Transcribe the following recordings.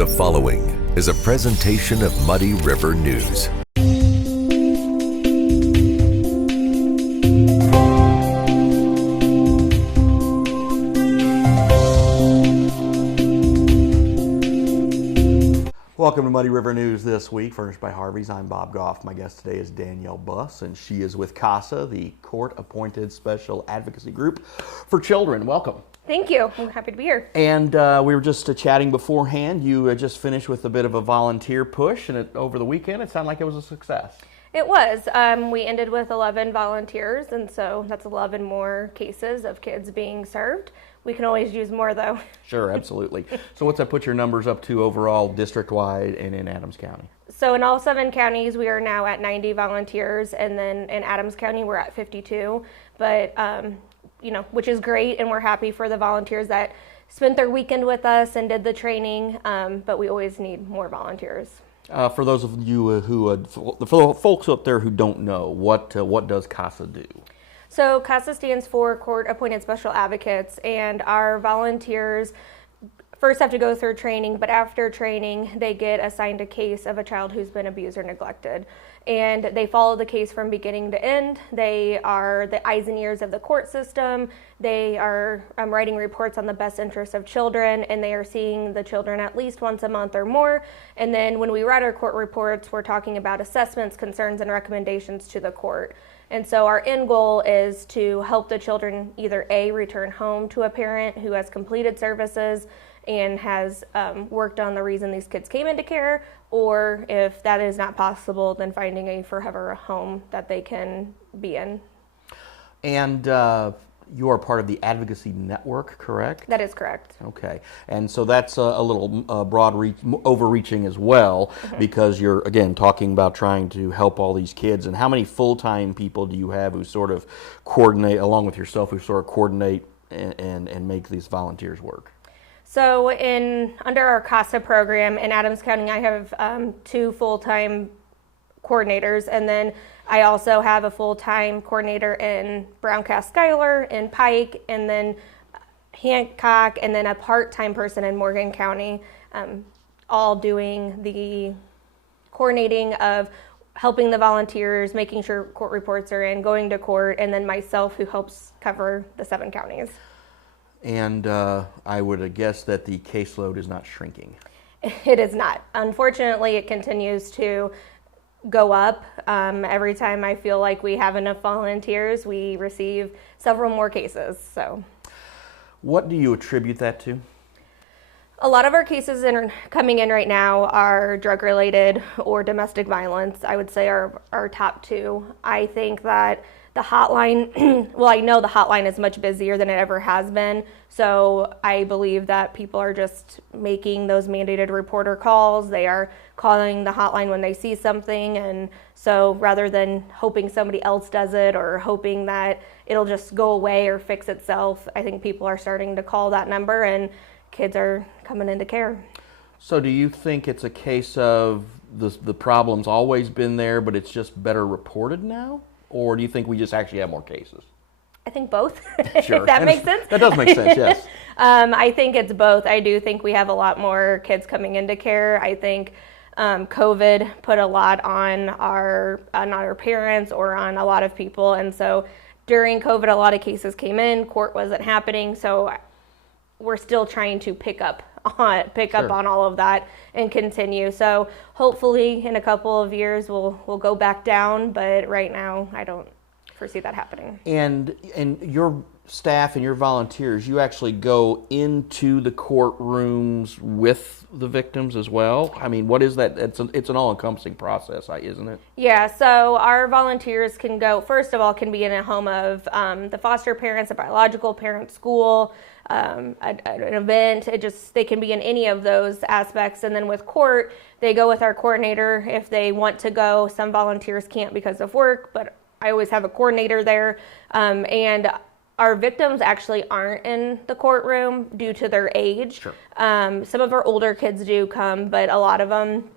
The following is a presentation of Muddy River News. Welcome to Muddy River News this week, furnished by Harvey's. I'm Bob Goff. My guest today is Danielle Buss, and she is with Casa, the court-appointed special advocacy group for children. Welcome. Thank you. I'm happy to be here. And we were just chatting beforehand. You just finished with a bit of a volunteer push, and over the weekend, it sounded like it was a success. It was. We ended with 11 volunteers, and so that's 11 more cases of kids being served. We can always use more, though. Sure, absolutely. So what's that put your numbers up to overall, district-wide and in Adams County? So in all 7 counties, we are now at 90 volunteers, and then in Adams County, we're at 52. But, which is great, and we're happy for the volunteers that spent their weekend with us and did the training, but we always need more volunteers. For those of you for the folks up there who don't know, what does Casa do? So Casa stands for Court Appointed Special Advocates, and our volunteers first have to go through training, but after training, they get assigned a case of a child who's been abused or neglected. And they follow the case from beginning to end. They are the eyes and ears of the court system. They are writing reports on the best interests of children, and they are seeing the children at least once a month or more. And then when we write our court reports, we're talking about assessments, concerns, and recommendations to the court. And so our end goal is to help the children either A, return home to a parent who has completed services and has worked on the reason these kids came into care, or if that is not possible, then finding a forever home that they can be in. And you are part of the advocacy network, correct? That is correct. Okay, and so that's a little broad overreaching as well, because you're, again, talking about trying to help all these kids. And how many full-time people do you have who sort of coordinate, along with yourself, who sort of coordinate and make these volunteers work? So under our Casa program in Adams County, I have 2 full-time coordinators, and then I also have a full-time coordinator in Brown-Cass Schuyler, in Pike, and then Hancock, and then a part-time person in Morgan County, all doing the coordinating of helping the volunteers, making sure court reports are in, going to court, and then myself, who helps cover the 7 counties. And I would guess that the caseload is not shrinking. It is not. Unfortunately, it continues to go up. Every time I feel like we have enough volunteers, we receive several more cases. So, what do you attribute that to? A lot of our cases coming in right now are drug-related or domestic violence. I would say our top 2. I think that the hotline, well, I know the hotline is much busier than it ever has been, so I believe that people are just making those mandated reporter calls. They are calling the hotline when they see something, and so rather than hoping somebody else does it or hoping that it'll just go away or fix itself, I think people are starting to call that number, and kids are coming into care. So do you think it's a case of the problem's always been there, but it's just better reported now? Or do you think we just actually have more cases? I think both, Sure. if that makes sense. That does make sense, yes. I think it's both. I do think we have a lot more kids coming into care. I think COVID put a lot on our parents or on a lot of people. And so during COVID, a lot of cases came in, court wasn't happening. So we're still trying to pick up on all of that and continue. So hopefully in a couple of years we'll go back down, but right now I don't foresee that happening. And your staff and your volunteers, you actually go into the courtrooms with the victims as well? I mean, what is that? It's an all-encompassing process, isn't it? Yeah, so our volunteers can be in a home of the foster parents, a biological parent, school, an event. They can be in any of those aspects. And then with court, they go with our coordinator if they want to go. Some volunteers can't because of work, but I always have a coordinator there. And our victims actually aren't in the courtroom due to their age. Sure. Some of our older kids do come, but a lot of them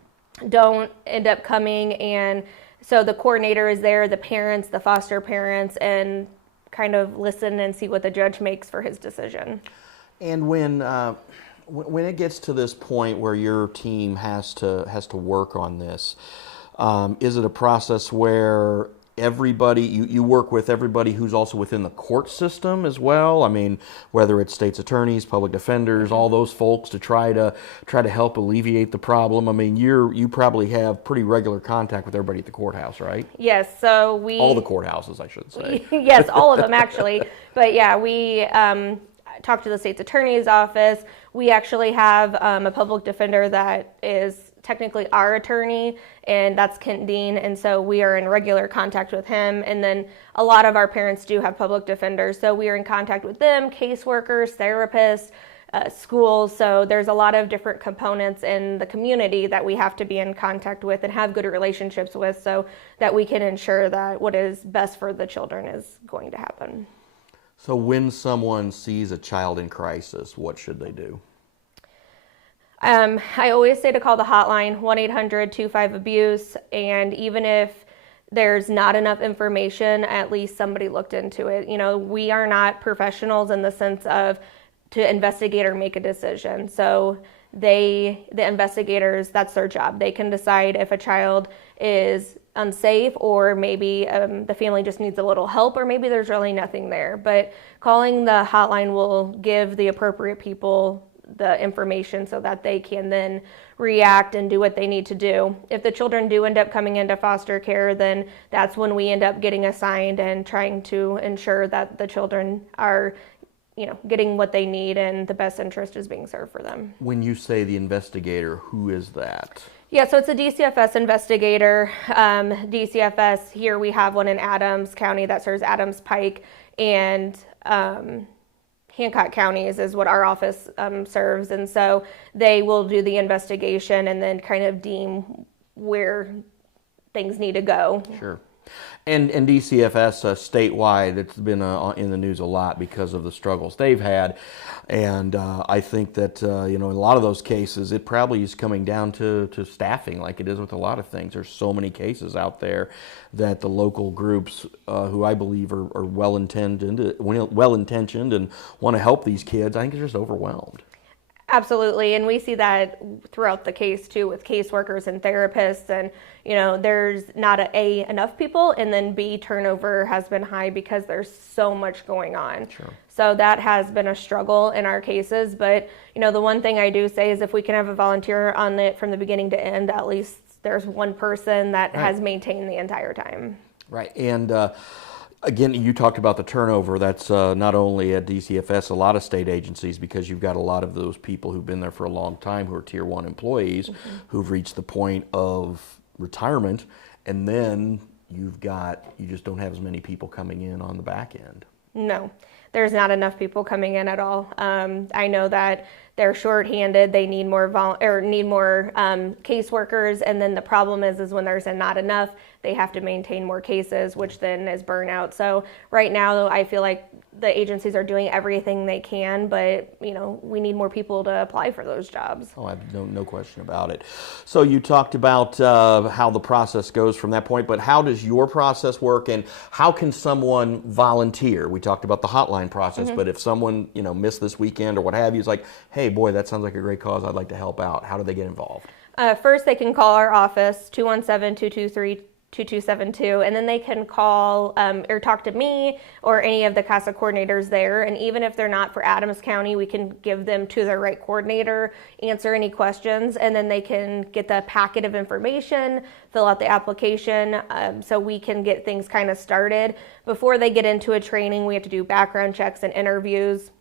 don't end up coming. And so the coordinator is there, the parents, the foster parents, and kind of listen and see what the judge makes for his decision. And when When it gets to this point where your team has to work on this, is it a process where everybody you work with everybody who's also within the court system as well? I mean, whether it's state's attorneys, public defenders, all those folks to try to help alleviate the problem. I mean, you probably have pretty regular contact with everybody at the courthouse, right? Yes, so all the courthouses, I should say. Yes, all of them actually. But yeah, we talk to the state's attorney's office. We actually have a public defender that is technically our attorney, and that's Kent Dean, and so we are in regular contact with him. And then a lot of our parents do have public defenders, so we are in contact with them, caseworkers, therapists, schools. So there's a lot of different components in the community that we have to be in contact with and have good relationships with, so that we can ensure that what is best for the children is going to happen. So when someone sees a child in crisis, what should they do? I always say to call the hotline, 1-800-25-ABUSE, and even if there's not enough information, at least somebody looked into it. You know, we are not professionals in the sense of to investigate or make a decision. So the investigators, that's their job. They can decide if a child is unsafe, or maybe the family just needs a little help, or maybe there's really nothing there. But calling the hotline will give the appropriate people the information so that they can then react and do what they need to do. If the children do end up coming into foster care, then that's when we end up getting assigned and trying to ensure that the children are, you know, getting what they need and the best interest is being served for them. When you say the investigator, who is that? Yeah, so it's a DCFS investigator. DCFS, here we have one in Adams County that serves Adams Pike, and Hancock counties is what our office serves. And so they will do the investigation and then kind of deem where things need to go. Sure. And DCFS statewide, it's been in the news a lot because of the struggles they've had. And I think that, you know, in a lot of those cases, it probably is coming down to staffing, like it is with a lot of things. There's so many cases out there that the local groups, who I believe are well-intentioned and want to help these kids, I think they're just overwhelmed. Absolutely, and we see that throughout the case too, with caseworkers and therapists. And you know, there's not enough people, and then B, turnover has been high because there's so much going on. Sure. So that has been a struggle in our cases. But you know, the one thing I do say is if we can have a volunteer on it from the beginning to end, at least there's one person that has maintained the entire time. Right, and again, you talked about the turnover. That's not only at DCFS, a lot of state agencies, because you've got a lot of those people who've been there for a long time who are Tier 1 employees, who've reached the point of retirement, and then you just don't have as many people coming in on the back end. No, there's not enough people coming in at all. I know that they're shorthanded. They need more caseworkers, and then the problem is when there's not enough, they have to maintain more cases, which then is burnout. So right now, I feel like the agencies are doing everything they can, but you know, we need more people to apply for those jobs. Oh, I have no question about it. So you talked about how the process goes from that point, but how does your process work, and how can someone volunteer? We talked about the hotline process, but if someone, you know, missed this weekend or what have you, is like, hey, boy, that sounds like a great cause, I'd like to help out. How do they get involved? First, they can call our office, 217-223-2272, and then they can call or talk to me or any of the Casa coordinators there. And even if they're not for Adams County, we can give them to the right coordinator, answer any questions, and then they can get the packet of information, fill out the application, so we can get things kind of started. Before they get into a training, we have to do background checks and interviews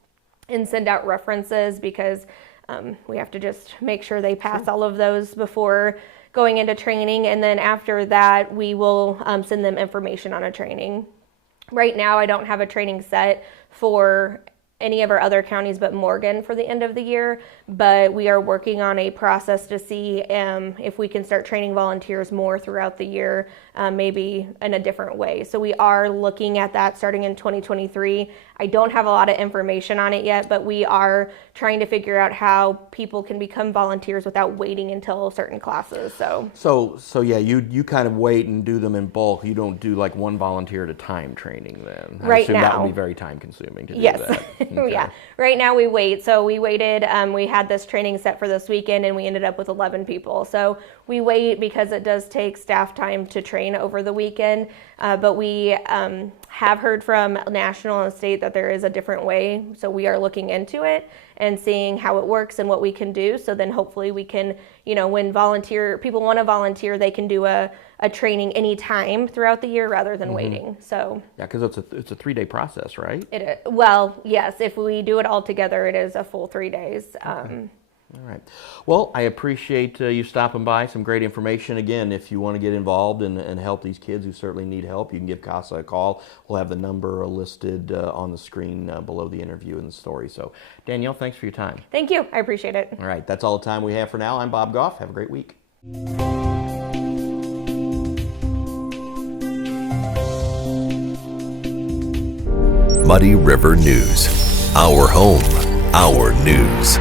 and send out references, because we have to just make sure they pass all of those before going into training. And then after that, we will send them information on a training. Right now, I don't have a training set for any of our other counties but Morgan for the end of the year, but we are working on a process to see if we can start training volunteers more throughout the year, maybe in a different way. So we are looking at that starting in 2023. I don't have a lot of information on it yet, but we are trying to figure out how people can become volunteers without waiting until certain classes. So yeah, you kind of wait and do them in bulk. You don't do like one volunteer at a time training then. Right I assume now that would be very time consuming to do yes. that. Yeah. Right now we wait. So we waited. We had this training set for this weekend, and we ended up with 11 people. So we wait because it does take staff time to train over the weekend. But we have heard from national and state that there is a different way. So we are looking into it and seeing how it works and what we can do. So then hopefully we can, when people want to volunteer, they can do a training anytime throughout the year rather than waiting. So yeah, because it's a 3-day process, right? Well, yes, if we do it all together, it is a full 3 days. All right. Well, I appreciate you stopping by. Some great information. Again, if you want to get involved and help these kids who certainly need help, you can give Casa a call. We'll have the number listed on the screen below the interview and the story. So, Danielle, thanks for your time. Thank you. I appreciate it. All right. That's all the time we have for now. I'm Bob Goff. Have a great week. Muddy River News. Our home, our news.